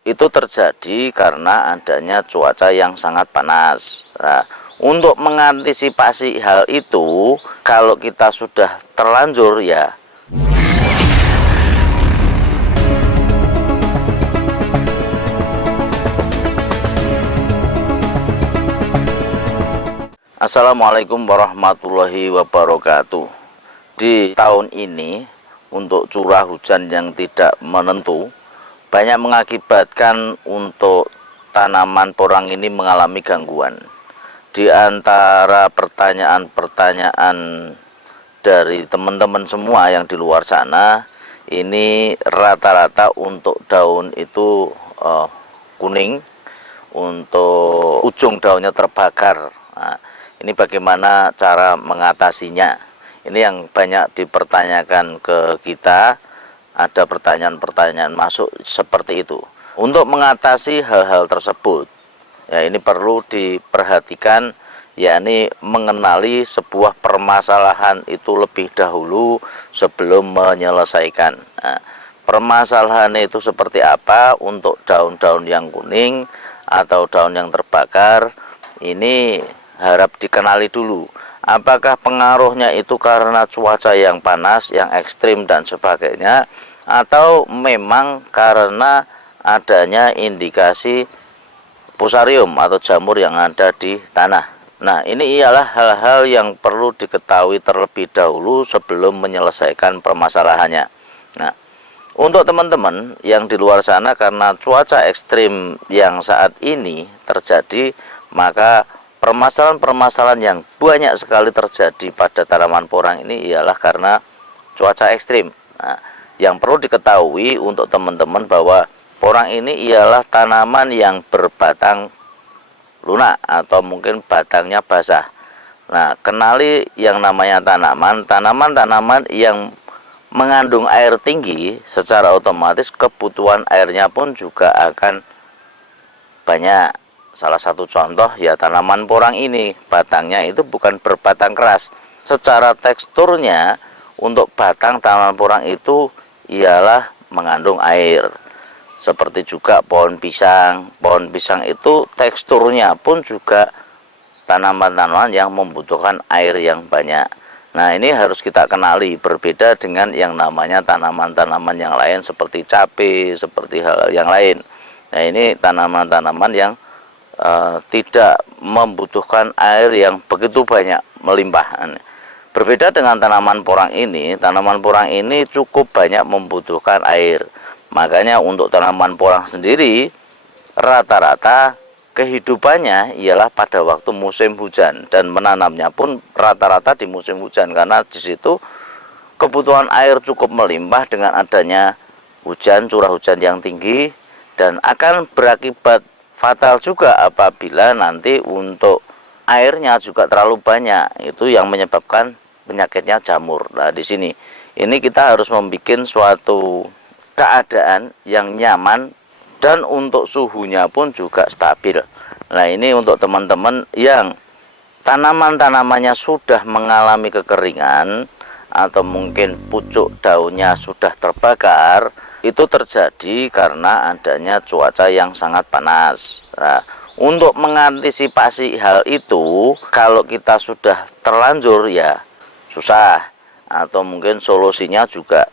itu terjadi karena adanya cuaca yang sangat panas. Nah, untuk mengantisipasi hal itu, kalau kita sudah terlanjur ya. Assalamualaikum warahmatullahi wabarakatuh. Di tahun ini, untuk curah hujan yang tidak menentu, banyak mengakibatkan untuk tanaman porang ini mengalami gangguan. Di antara pertanyaan-pertanyaan dari teman-teman semua yang di luar sana, ini rata-rata untuk daun itu kuning, untuk ujung daunnya terbakar. Nah, ini bagaimana cara mengatasinya? Ini yang banyak dipertanyakan ke kita. Ada pertanyaan-pertanyaan masuk seperti itu. Untuk mengatasi hal-hal tersebut, ya ini perlu diperhatikan, yakni mengenali sebuah permasalahan itu lebih dahulu sebelum menyelesaikan. Nah, permasalahan itu seperti apa untuk daun-daun yang kuning atau daun yang terbakar, ini harap dikenali dulu. Apakah pengaruhnya itu karena cuaca yang panas, yang ekstrim dan sebagainya, atau memang karena adanya indikasi fusarium atau jamur yang ada di tanah. Nah, ini ialah hal-hal yang perlu diketahui terlebih dahulu sebelum menyelesaikan permasalahannya. Nah, untuk teman-teman yang di luar sana, karena cuaca ekstrim yang saat ini terjadi, maka permasalahan-permasalahan yang banyak sekali terjadi pada tanaman porang ini ialah karena cuaca ekstrim. Nah, yang perlu diketahui untuk teman-teman bahwa porang ini ialah tanaman yang berbatang lunak atau mungkin batangnya basah. Nah, kenali yang namanya tanaman yang mengandung air tinggi, secara otomatis kebutuhan airnya pun juga akan banyak. Salah satu contoh ya tanaman porang ini, batangnya itu bukan berbatang keras. Secara teksturnya untuk batang tanaman porang itu ialah mengandung air. Seperti juga pohon pisang. Pohon pisang itu teksturnya pun juga tanaman-tanaman yang membutuhkan air yang banyak. Nah, ini harus kita kenali, berbeda dengan yang namanya tanaman-tanaman yang lain seperti cabai, seperti hal yang lain. Nah, ini tanaman-tanaman yang tidak membutuhkan air yang begitu banyak melimpah. Berbeda dengan tanaman porang ini cukup banyak membutuhkan air. Makanya untuk tanaman porang sendiri rata-rata kehidupannya ialah pada waktu musim hujan, dan menanamnya pun rata-rata di musim hujan, karena di situ kebutuhan air cukup melimpah dengan adanya hujan, curah hujan yang tinggi, dan akan berakibat fatal juga apabila nanti untuk airnya juga terlalu banyak, itu yang menyebabkan penyakitnya jamur. Nah, di sini ini kita harus membuat suatu keadaan yang nyaman dan untuk suhunya pun juga stabil. Nah, ini untuk teman-teman yang tanaman-tanamannya sudah mengalami kekeringan atau mungkin pucuk daunnya sudah terbakar, itu terjadi karena adanya cuaca yang sangat panas. Nah, untuk mengantisipasi hal itu, kalau kita sudah terlanjur ya susah, atau mungkin solusinya juga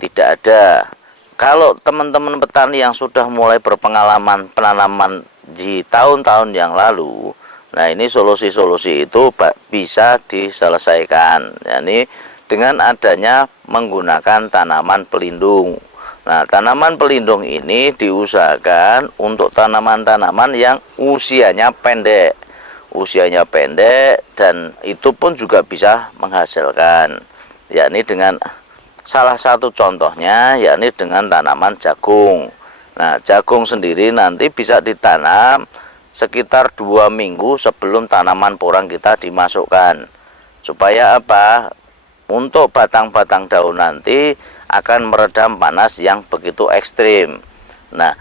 tidak ada. Kalau teman-teman petani yang sudah mulai berpengalaman penanaman di tahun-tahun yang lalu, nah ini solusi-solusi itu bisa diselesaikan, yakni dengan adanya menggunakan tanaman pelindung. Nah, tanaman pelindung ini diusahakan untuk tanaman-tanaman yang usianya pendek. Usianya pendek dan itu pun juga bisa menghasilkan, yakni dengan salah satu contohnya yakni dengan tanaman jagung. Nah, jagung sendiri nanti bisa ditanam sekitar 2 minggu sebelum tanaman porang kita dimasukkan. Supaya apa? Untuk batang-batang daun nanti akan meredam panas yang begitu ekstrim. Nah,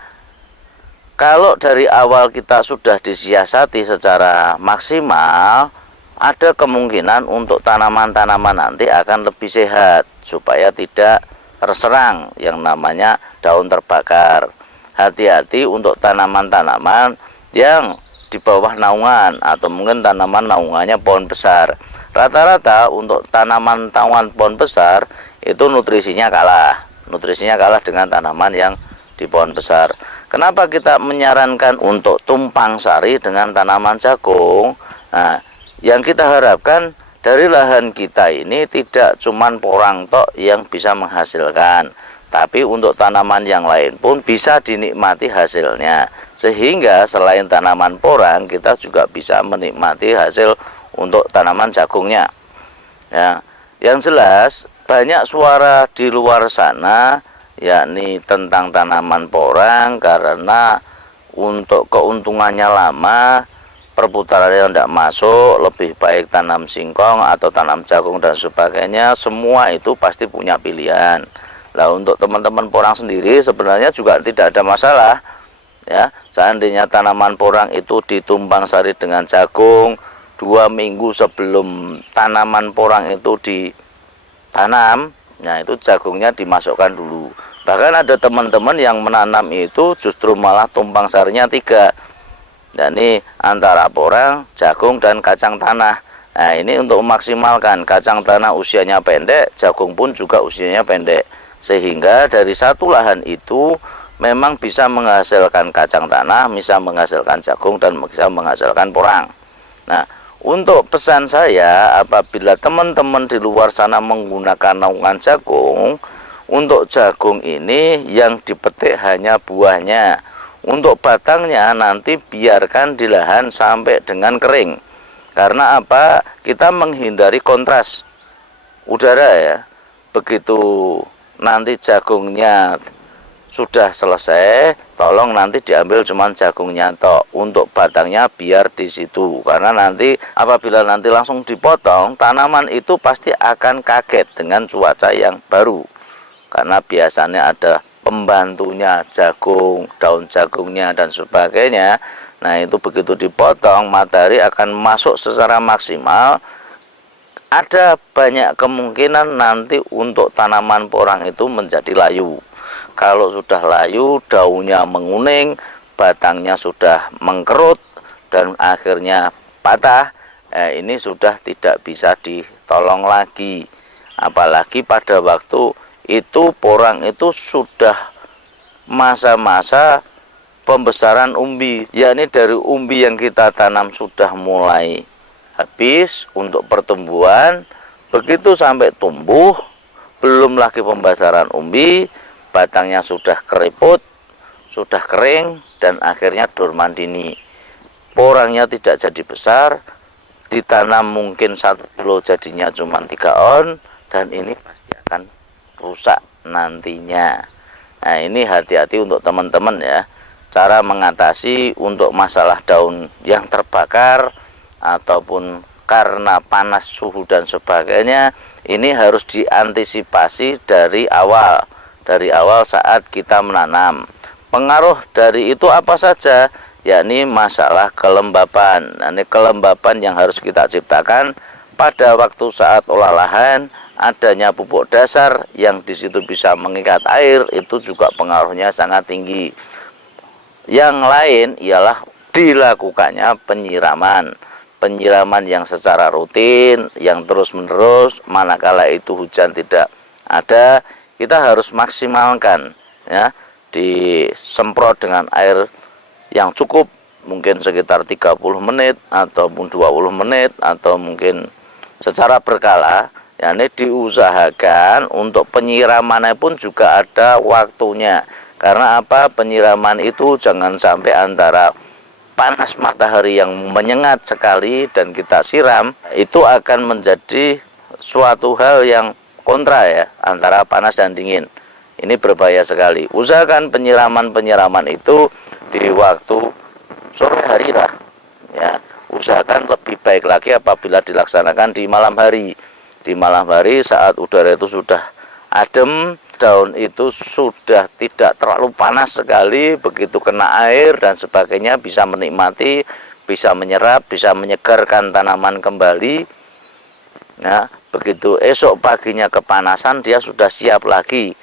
kalau dari awal kita sudah disiasati secara maksimal, ada kemungkinan untuk tanaman-tanaman nanti akan lebih sehat, supaya tidak terserang yang namanya daun terbakar. hati-hati untuk tanaman-tanaman yang di bawah naungan atau mungkin tanaman naungannya pohon besar. Rata-rata untuk tanaman pohon besar itu nutrisinya kalah dengan tanaman yang di pohon besar. Kenapa kita menyarankan untuk tumpang sari dengan tanaman jagung? Nah, yang kita harapkan dari lahan kita ini tidak cuman porang tok yang bisa menghasilkan, tapi untuk tanaman yang lain pun bisa dinikmati hasilnya. Sehingga selain tanaman porang, kita juga bisa menikmati hasil untuk tanaman jagungnya. Ya, yang jelas banyak suara di luar sana yakni tentang tanaman porang karena untuk keuntungannya lama, perputarannya tidak masuk, lebih baik tanam singkong atau tanam jagung dan sebagainya. Semua itu pasti punya pilihan. Nah, untuk teman-teman porang sendiri sebenarnya juga tidak ada masalah. Ya, seandainya tanaman porang itu ditumpang sari dengan jagung 2 minggu sebelum tanaman porang itu ditanam, nah itu jagungnya dimasukkan dulu. Bahkan ada teman-teman yang menanam itu justru malah tumpang sarinya 3. Dan ini antara porang, jagung dan kacang tanah. Nah, ini untuk memaksimalkan kacang tanah usianya pendek, jagung pun juga usianya pendek. Sehingga dari satu lahan itu memang bisa menghasilkan kacang tanah, bisa menghasilkan jagung, dan bisa menghasilkan porang. Nah, untuk pesan saya, apabila teman-teman di luar sana menggunakan naungan jagung, untuk jagung ini yang dipetik hanya buahnya. Untuk batangnya nanti biarkan di lahan sampai dengan kering. Karena apa? Kita menghindari kontras udara ya. Begitu nanti jagungnya sudah selesai, tolong nanti diambil cuman jagungnya tok, untuk batangnya biar di situ. Karena nanti apabila nanti langsung dipotong, tanaman itu pasti akan kaget dengan cuaca yang baru. Karena biasanya ada pembantunya jagung, daun jagungnya dan sebagainya. Nah, itu begitu dipotong, matahari akan masuk secara maksimal. Ada banyak kemungkinan nanti untuk tanaman porang itu menjadi layu. Kalau sudah layu, daunnya menguning, batangnya sudah mengkerut, dan akhirnya patah, ini sudah tidak bisa ditolong lagi. Apalagi pada waktu itu porang itu sudah masa-masa pembesaran umbi, yakni dari umbi yang kita tanam sudah mulai habis untuk pertumbuhan, begitu sampai tumbuh, belum lagi pembesaran umbi, batangnya sudah keriput, sudah kering, dan akhirnya dorman dini. Porangnya tidak jadi besar, ditanam mungkin 1 kilo jadinya cuma 3 on, dan ini pasti akan rusak nantinya. Nah, ini hati-hati untuk teman-teman ya. Cara mengatasi untuk masalah daun yang terbakar ataupun karena panas suhu dan sebagainya, ini harus diantisipasi dari awal saat kita menanam. Pengaruh dari itu apa saja? Yakni masalah kelembapan. Nah, ini kelembapan yang harus kita ciptakan pada waktu saat olah lahan. Adanya pupuk dasar yang di situ bisa mengikat air, itu juga pengaruhnya sangat tinggi. Yang lain ialah dilakukannya penyiraman yang secara rutin, yang terus-menerus. Manakala itu hujan tidak ada, kita harus maksimalkan ya, disemprot dengan air yang cukup, mungkin sekitar 30 menit ataupun 20 menit atau mungkin secara berkala. Ya, ini diusahakan untuk penyiramannya pun juga ada waktunya. Karena apa? Penyiraman itu jangan sampai antara panas matahari yang menyengat sekali dan kita siram, itu akan menjadi suatu hal yang kontra ya, antara panas dan dingin. Ini berbahaya sekali. Usahakan penyiraman itu di waktu sore hari lah ya. Usahakan lebih baik lagi apabila dilaksanakan di malam hari. Di malam hari saat udara itu sudah adem, daun itu sudah tidak terlalu panas sekali, begitu kena air dan sebagainya bisa menikmati, bisa menyerap, bisa menyegarkan tanaman kembali. Nah, begitu esok paginya kepanasan, dia sudah siap lagi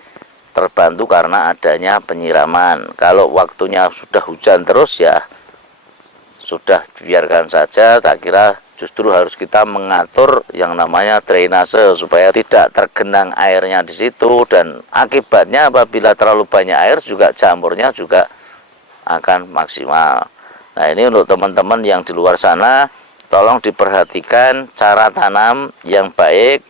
terbantu karena adanya penyiraman. Kalau waktunya sudah hujan terus ya sudah biarkan saja. Tak kira justru harus kita mengatur yang namanya drainase supaya tidak tergenang airnya di situ, dan akibatnya apabila terlalu banyak air juga jamurnya juga akan maksimal. Nah, ini untuk teman-teman yang di luar sana, tolong diperhatikan cara tanam yang baik,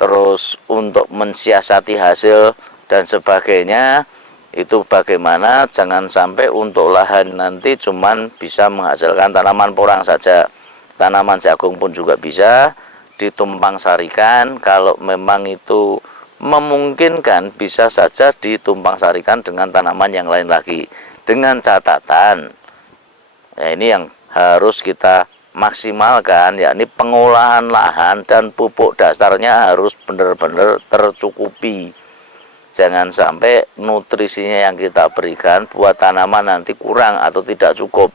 terus untuk mensiasati hasil dan sebagainya itu bagaimana. Jangan sampai untuk lahan nanti cuman bisa menghasilkan tanaman porang saja. Tanaman jagung pun juga bisa ditumpang sarikan. Kalau memang itu memungkinkan bisa saja ditumpang sarikan dengan tanaman yang lain lagi, dengan catatan ya ini yang harus kita maksimalkan, yakni pengolahan lahan dan pupuk dasarnya harus benar-benar tercukupi. Jangan sampai nutrisinya yang kita berikan buat tanaman nanti kurang atau tidak cukup.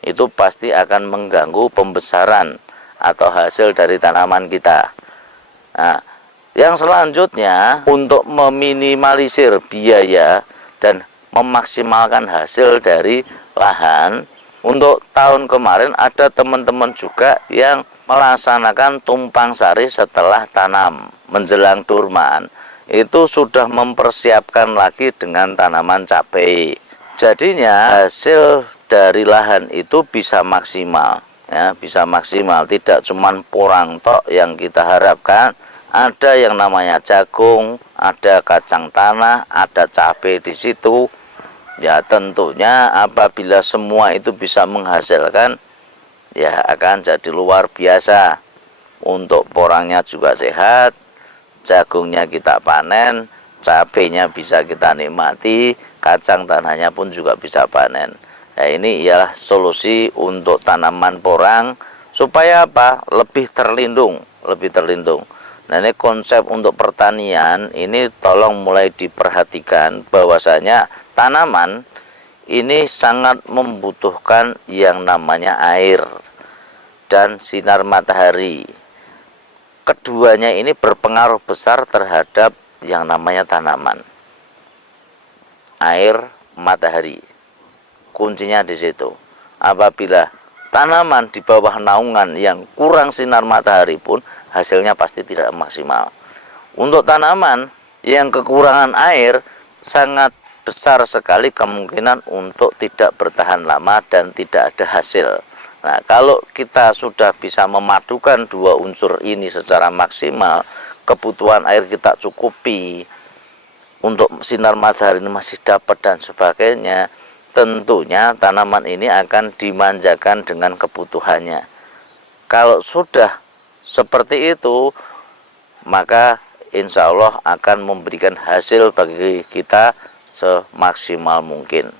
Itu pasti akan mengganggu pembesaran atau hasil dari tanaman kita. Nah, yang selanjutnya untuk meminimalisir biaya dan memaksimalkan hasil dari lahan, untuk tahun kemarin ada teman-teman juga yang melaksanakan tumpang sari setelah tanam menjelang durman. Itu sudah mempersiapkan lagi dengan tanaman cabai. Jadinya hasil dari lahan itu bisa maksimal, ya, bisa maksimal. Tidak cuma porang tok yang kita harapkan. Ada yang namanya jagung, ada kacang tanah, ada cabai di situ. Ya tentunya apabila semua itu bisa menghasilkan, ya akan jadi luar biasa. Untuk porangnya juga sehat, jagungnya kita panen, cabainya bisa kita nikmati, kacang tanahnya pun juga bisa panen. Nah, ini ialah solusi untuk tanaman porang supaya apa? Lebih terlindung, lebih terlindung. Nah, ini konsep untuk pertanian ini tolong mulai diperhatikan bahwasanya tanaman ini sangat membutuhkan yang namanya air dan sinar matahari. Keduanya ini berpengaruh besar terhadap yang namanya tanaman. Air, matahari. Kuncinya di situ. Apabila tanaman di bawah naungan yang kurang sinar matahari pun hasilnya pasti tidak maksimal. Untuk tanaman yang kekurangan air sangat besar sekali kemungkinan untuk tidak bertahan lama dan tidak ada hasil. Nah, kalau kita sudah bisa memadukan dua unsur ini secara maksimal, kebutuhan air kita cukupi, untuk sinar matahari ini masih dapat dan sebagainya, tentunya tanaman ini akan dimanjakan dengan kebutuhannya. Kalau sudah seperti itu, maka insya Allah akan memberikan hasil bagi kita semaksimal mungkin.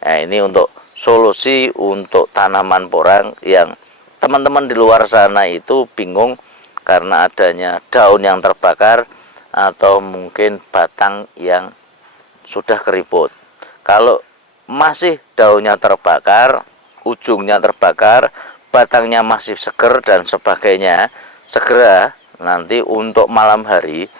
Nah, ini untuk solusi untuk tanaman porang yang teman-teman di luar sana itu bingung karena adanya daun yang terbakar atau mungkin batang yang sudah keriput. Kalau masih daunnya terbakar, ujungnya terbakar, batangnya masih seger dan sebagainya, segera nanti untuk malam hari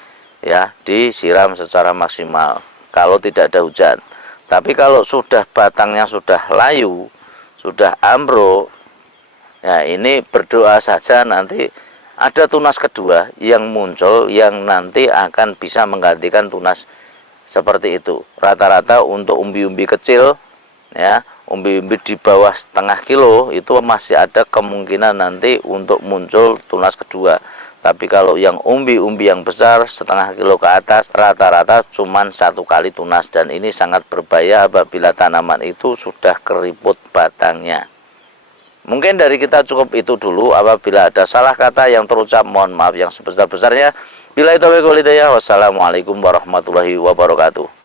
ya disiram secara maksimal kalau tidak ada hujan. Tapi kalau sudah batangnya sudah layu, sudah ambruk, ya ini berdoa saja nanti ada tunas kedua yang muncul yang nanti akan bisa menggantikan tunas seperti itu. Rata-rata untuk umbi-umbi kecil ya, umbi-umbi di bawah setengah kilo itu masih ada kemungkinan nanti untuk muncul tunas kedua. Tapi kalau yang umbi-umbi yang besar setengah kilo ke atas, rata-rata cuma satu kali tunas, dan ini sangat berbahaya apabila tanaman itu sudah keriput batangnya. Mungkin dari kita cukup itu dulu. Apabila ada salah kata yang terucap, mohon maaf yang sebesar-besarnya. Billahi taufiq wal hidayah. Wassalamualaikum warahmatullahi wabarakatuh.